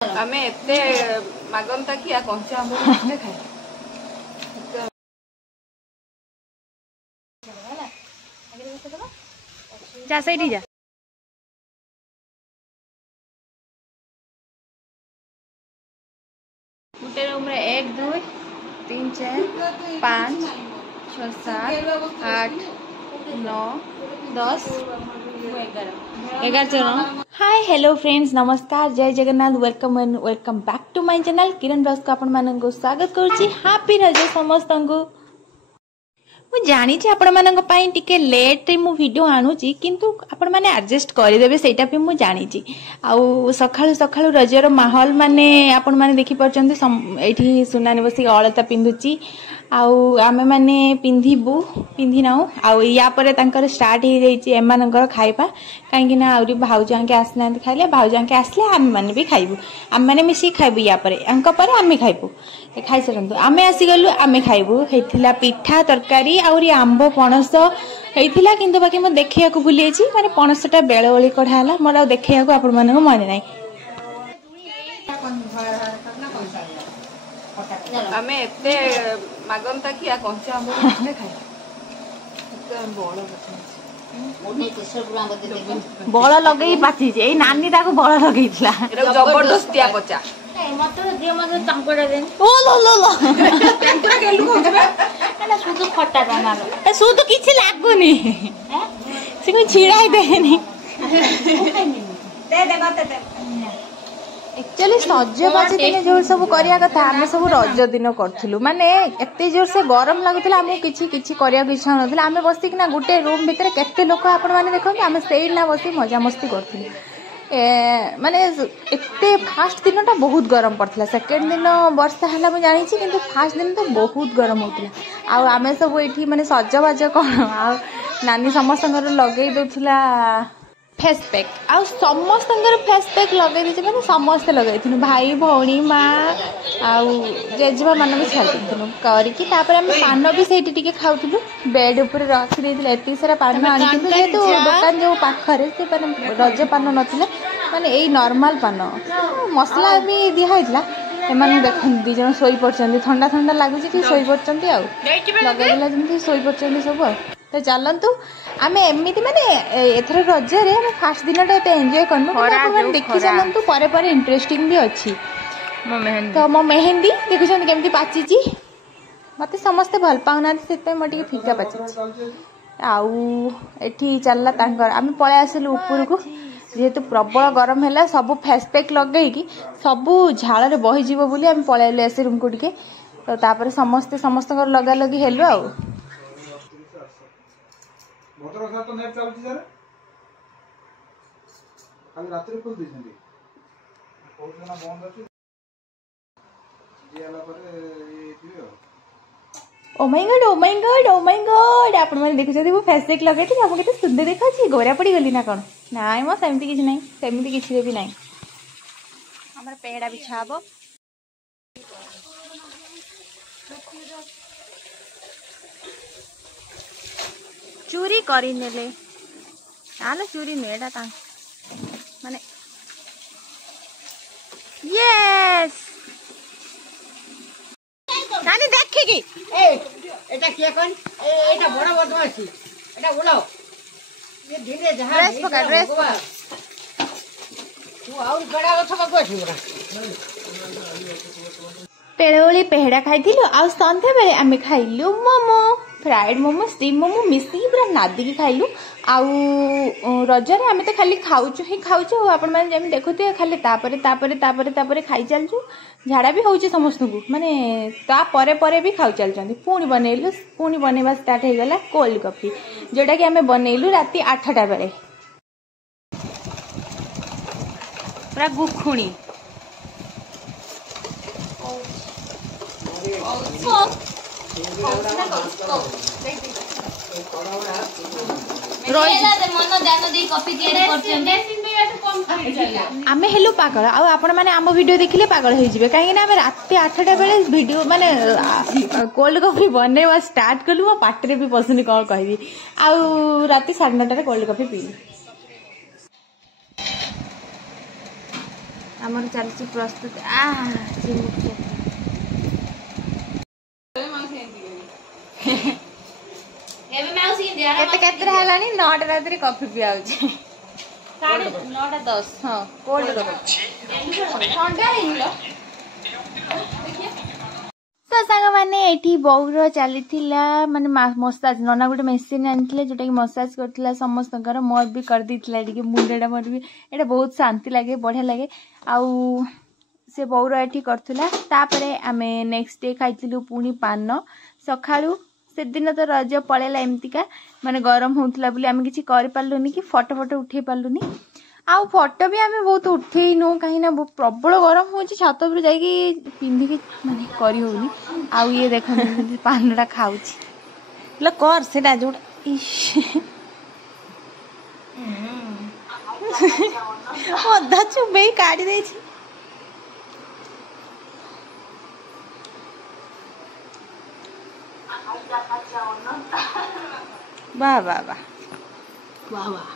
आमे एते मागंता कि कंचा आंब खाए जा सही जा गोटे रूम रे 1 2 3 4 5 6 7 8 9 10 11 जन। हाय हेलो फ्रेंड्स नमस्कार जय Jagannath welcome back to my channel Kiran blogs को आपण मानन स्वागत करूची। हैप्पी रज समस्त को मु जानी आपण मानन पई टिके लेट रे मु वीडियो आणुची किंतु आपण माने एडजस्ट करि देबे सेटा पे मु जानी छी। आउ सखाळु सखाळु रजर माहौल माने आपण माने देखि परचंती एठी सुनानी बसी अलता पिंदुची आउ आमे माने पिंधी नाउ आउ या परे तांकर स्टार्ट हे जाईची एमानकर खाइबा काहेकि ना आउरी भाउजां के आसना खाइले भाउजां के आसले आमे माने भी खाइबु आमे माने मिसी खाइबु या परे अंक परे आमे खाइबु खाइ सरंतु आमे आसी गलु आमे खाइबु हेथिला पिठा तरकारी आउरी आंबो पणस हेथिला किंतु बाकी म देखिया को भूली छी माने पणसटा बेळोळी कढा हला मोर देखिया को आपण माने मन नै। आमे एते मागंता कि कंचा आंब खाए बळ लगेई पाची जे नानी ताको बळ लगेइतला एटा जबरदस्तिया कच्चा मत दियो मत टंकोडा देन ओ लो लो लो टंकोडा केलु कोजबे एला सुदु खट्टा दानालो ए सुदु किछि लागुनी हैं से कोई छिड़ाई देनी दे मत दे एक्चुअली सजबाजी दिन जो सब करिया कथा आमे सब रज दिन करथुलु माने एते जोर से गरम लागुतला हमु किछि किछि करिया के इच्छा नथला आमे बसि कि ना गुटे रूम भीतर केते लोक आपण माने देखो आमे सेई ना बसि मजा मस्ती करथुलु माने एते फास्ट दिनटा बहुत गरम पड़थला सेकंड दिन वर्षा हला म जानि छी किंतु फास्ट दिन तो बहुत गरम होतला आ आमे सब एठी माने सजबाज कोन आ नानी समस्तंगर लगेई दोथला फेस पैक आ समस्तंगर फेस पैक लगेई दिछ माने समस्त लगेई थिनु भाई भौणी माँ आ जेजबा मान भी छाड़ी थिनु करिकी तापर हम पान भी सेठी टिके खाउथुलु बेड ऊपर रखि देथिले एती सारा पान आनी किंतु जेतु दुकान जो पाखरे से पान रज पान नथिले माने एई नॉर्मल पान मसला भी दिया हैतला एमान देखन दी जन सोई पड़चंदी ठंडा ठंडा लागुची कि सोई पड़चंदी आ लगेला जंती सोई पड़चंदी सब तो चलतु आमे एमिति माने एथर रज रे हम फास्ट दिनटा एते एन्जॉय करनु अपन देखि चलतु परे परे इंटरेस्टिंग भी अछि मो मेहंदी तो मो मेहंदी देखुछन केमति पाची छी मते समस्त भल पाउना सेते मटी फीका पाची आउ एठी चलला तांकर आमे पळे आसलु ऊपर को जेहेतु प्रबल गरम हैला सब फेस पैक लगेई कि सब झाळ रे बही जीवो बोली आमे पळेले आसे रूम को टिके तो तापर समस्त लगा लगी हेलो आउ भद्र सार तो नेट चलती सर खाली रात्रि खोल देछंदी बहुत जना बंद अछि दियाला परे ए दियो ओ माय गॉड आपण माने देखु जदी वो फेस पैक लगाइती हम केते सुंदर देखा छी गोरा पड़ी गली ना कोन नाइ म सेमति किछ नै सेमति किछ रे भी नै हमर पेड़ा बिछाबो चोरी करी नेले आलो चोरी नेडा ता माने यस नानी देखि की ए एटा के कोन एटा बड़ा बदमाशी एटा बोलो ये धीरे जहां ड्रेस पकड़ ड्रेस तू और गड़ा कथा को छिरा पेड़ोली पेहड़ा खाइथिलु आ संध्या बेले आमे खाइलु मोमो फ्राइड मोमो स्टीम मोमो मिसी पूरा नादी की खाइलु आउ रजरे आमे तो खाली खाउछु आपण माने जेम देखुते खाली तापरे खाइ चलछु झाड़ा भी होउचे समस्त को माने ता परे भी खाउ चलचंदी पुणी बनेबा स्टार्ट हे गला कोल्ड कॉफी जोटा कि आमे बनेलु राती 8टा बेले पूरा गुखुणी आमे हेलु पागल आपण माने आम वीडियो देखिले पागल हो जिवे काहे ना आमे राती 8टा बेले वीडियो माने कोल्ड कॉफी बनेवा स्टार्ट कलु मो पाटरे भी पसुनी कोन कहबी आ राती 9:30 रे कोल्ड कॉफी पी आमर चलती प्रस्तुति केतरा है 9टा रात कॉफी पिया 9:10 हाँ कोल्ड तो सांग मैंने एठी बौर चली माने मसाज नना गोटे मेसीन आनी जोटा कि मसाज करथिला समस्त मोर भी कर देथिला टिके मुंडेटा मोर भी एटा बहुत शांति लगे बढ़िया लगे आउ से बौर एठी करथिला तापरे आमे नेक्स्ट डे खाइथिलु पुनी पान सखाळु से दिन तो रज पळेला एमतिका माने गरम होउथिला बोली आमे किछि करि पारलुनी कि फोटो फोटो उठे पारलुनी आउ फोटो भी आमे बहुत उठेइनु कहीं ना प्रबल गरम हो छात पर जाइए पिंधिकी माने करी होनी आउ ये देख पानटा खाऊची ल कर सेटा जोड़ अधा चुबे काढ़ी दे वाह वाह वाह वाह वाह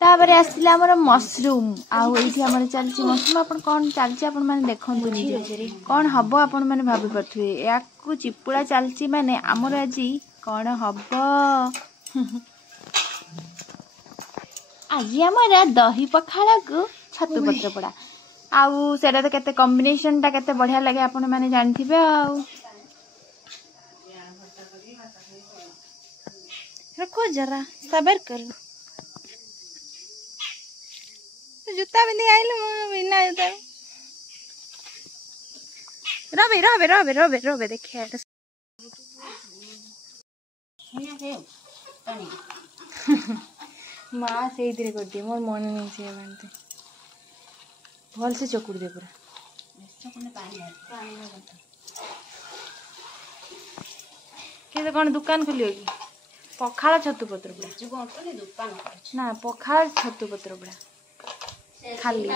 तापर आसला हमर मशरूम आउ एठी हमर चलची मशरूम अपन कोन चलची अपन माने देखन नि कोन हबो अपन माने भाबी परथुए याकू चिपुड़ा चलची माने हमर आजी कोन हबो आजी हमर दही पखाड़ा को छतु पत्र पड़ा आउ सेटा तो केते कॉम्बिनेशन ता केते बढ़िया लगे अपन माने जानथिबे आउ रखो जरा सबर करो जूता भी नहीं आइल बिना जूता रबे रबे रबे रबे रबे देखिए माँ से इधर कर दिए मोर मन नहीं से मानते भल से चकुड़ दे पूरा के कौन दुकान खोलियो कि पखाड़ छतु पत्र पड़ा ना पखाड़ छतु पत्र पड़ा खाली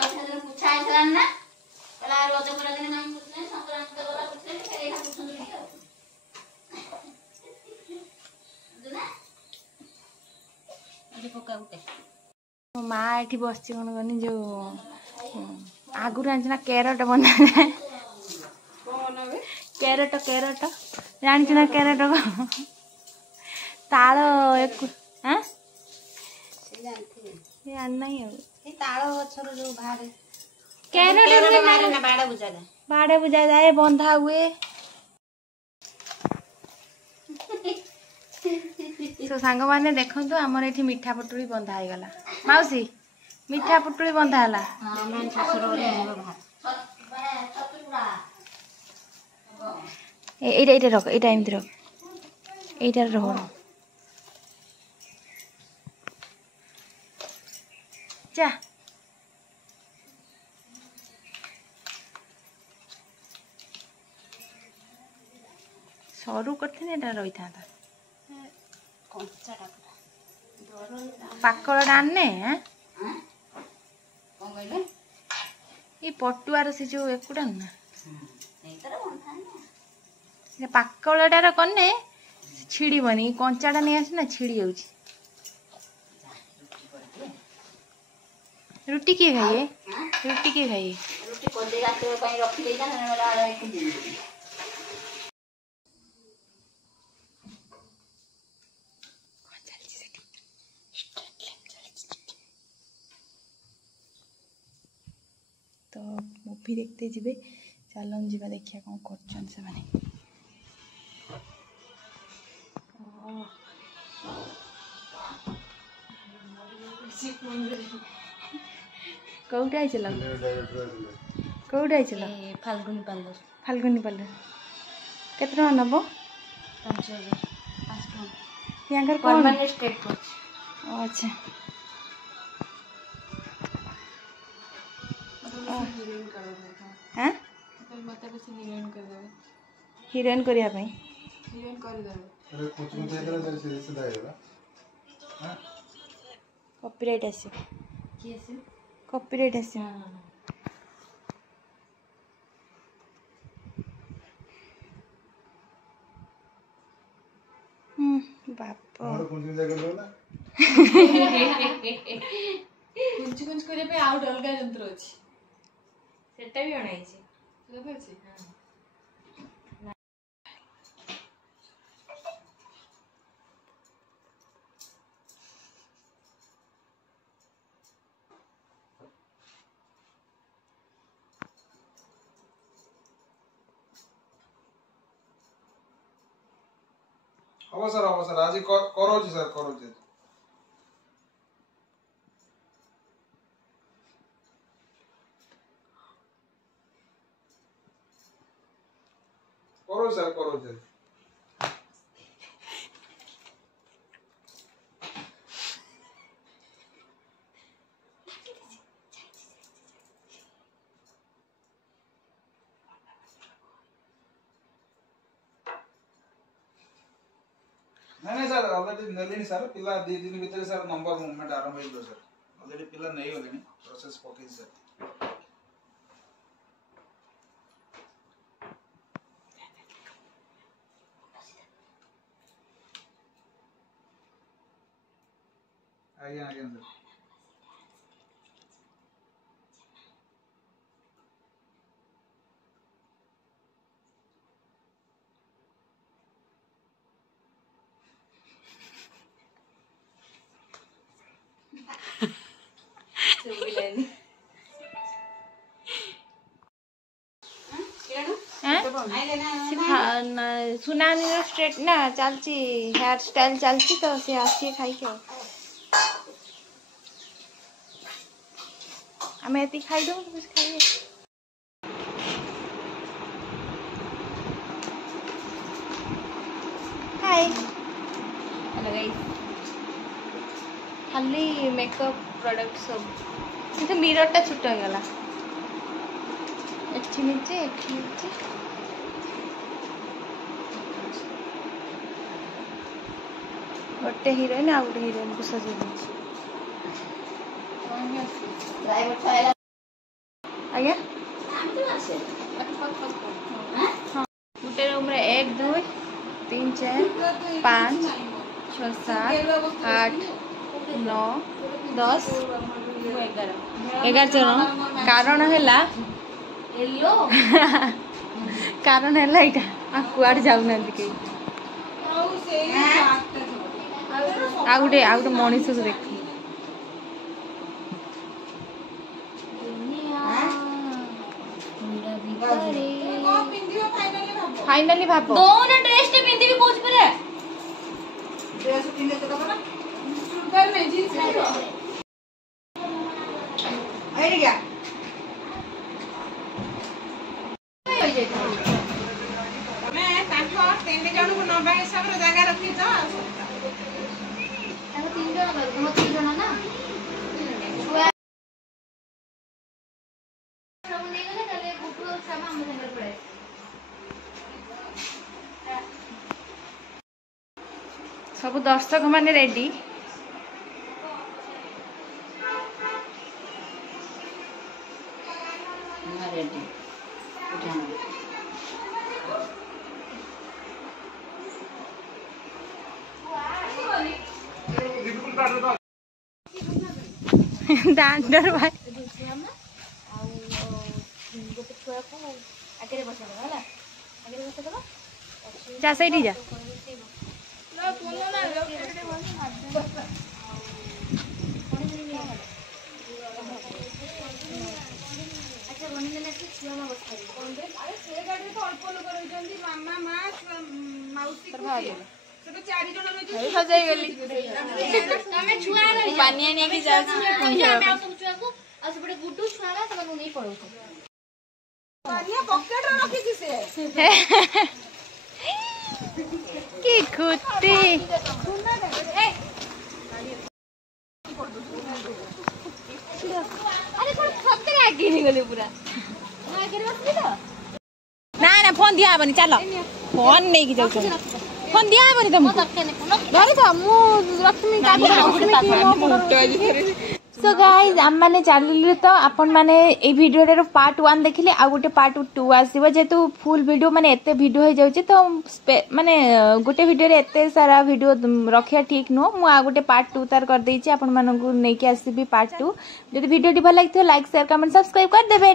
माँ एठी बस जो आगुरी आना कैरट बना कैरट कैरट जानी ना कैरट ताल एक बाड़े बुझा जाए बंधा हुए तो सांग माने देखंतु हमर एठी मीठा पटुली बंधा हो गला माउसी मीठा पटुली बंधा हला एटा रख एटा एमति रख एटा रह जा सरू करथिने एटा रही था पाकड़ आने ये पटुआर से जो एकुड़ा ना पाकड़ार कने छिड़बनी कंचाटा नहीं आस ना छिड़ी जाऊँ रुटी किए खाइए रुटी किए खाइए तो मूवी देखते जीवे चलन जीवा देखिया कौन करछन से माने कौटा आइचला कौटा आइचला फाल्गुनी पार्लर फाल्गुनी पार्लर केते टका नबो 5000 5 यांकर परमानेंट स्टेट कोच अच्छा हाँ हिरोइन करिया भाई हिरोइन कर दे अरे कुछ नहीं देख रहा जैसे सीधा आएगा हां कॉपीराइट आसे कॉपीराइट आसे बाप और कौन सी जगह लो ना कुंच कुंच करे पे आउट अलगा यंत्र अछि सेटा भी अणाई छी सेटा भी अछि हबो सर आज करोजी सर करोजी करोजी नहीं सर ऑलरेडी नेलिनी सर पिला 2 दिन भीतर सर नंबर मूवमेंट आरंभ हो सर ऑलरेडी पिला नहीं होलेनी प्रोसेस पके सर आगे सर सुनानी स्ट्रेट ना चलची हेयर स्टाइल चलची तो से आसी खाई के हमें एती खाई दो कुछ खाइए हाय हेलो गाइस खाली मेकअप प्रोडक्ट सब ये मिरर टा छुट गला एठी नीचे गोटे हिरोइन आ गोटे हिरोइन को सजे आज्ञा गोटे रूम रे 1 2 3 4 5 6 7 8 9 10 11 जन कारण है कारण है यहाँ कुआड़ जाऊना आ गोटे मनीष को देख फाइनली भाब दोना ड्रेस टे पिंदी भी कोच पर ड्रेस पिंदे तो कपड़ा सुंदर नहीं जींस नहीं आई गया मैं ताको 3 जण को 9 हिसाब रे जगह रखी जा ताको 3 जण तुम 3 जण ना छुआ सब नहीं गले तले गुटू सामा हम संग पड़े सब दर्शक माने रेडी रेडी दांडर भाई जा सही जा की खुटी ना फोन दिया बनी चलो फोन नहीं की जाऊ फोन दिया बनी तुम घरे था मु लक्ष्मी का सो गाइज आम मैंने चलिलु तो आपण मैंने ए वीडियो पार्ट 1 देखिले आ गोटे पार्ट 2 आसीबो जेतु फुल वीडियो माने एते वीडियो हो जाउची तो माने गोटे वीडियो रे एते सारा वीडियो रखिया ठीक नो मु आ गोटे पार्ट 2 तार कर देइची आपण मानकु नै के आसीबी पार्ट 2 जदि वीडियो भल लागथि लाइक शेयर कमेंट सब्सक्राइब कर देबे।